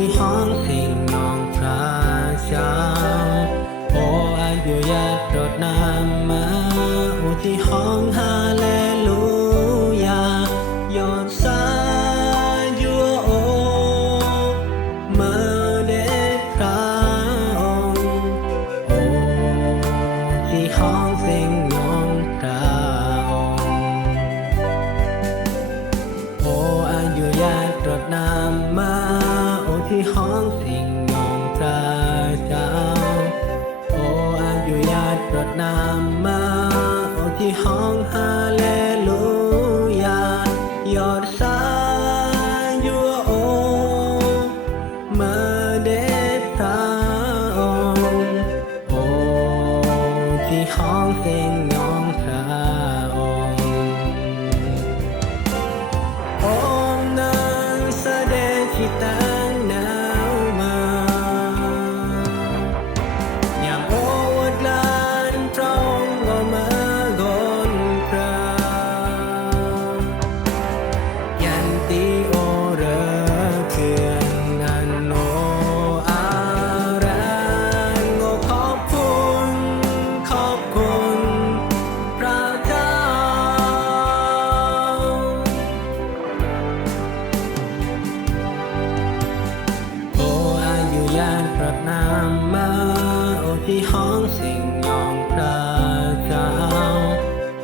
ที่ห้องสิ่งน้องพระเจ้าโอ้อายุยาโดดน้ำมาโอ้ที่ห้องฮาเลลูยายอดสายยัวโอเมื่อเด็ดพระองค์โอ้ที่ห้องสิ่งน้องพระองค์โอ้อายุยาโดดน้ำมาโอ้ที่ห้องสิ่งน้องพระเจ้าโอ้อายุยาโดดน้ำมาโอ้ที่ห้องฮาเลลูยายอดสายยัวโอเมื่อเด็ดพระองค์โอ้ที่ห้องสิ่งน้องพระองค์องค์นั้นเสด็จที่ตั้งหนาวมายามโอวดลานพระองค์ก็มากนกรายันติโอเรเคือนนันโนอารันโงขอบคุณพระเจ้าโอ้อายุยานพระนามมาโอ้ที่ห้องสิ่งยองพระเจ้า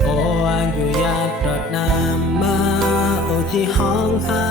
โอ้อายุยานพระนามมาโอ้ที่ห้องฮา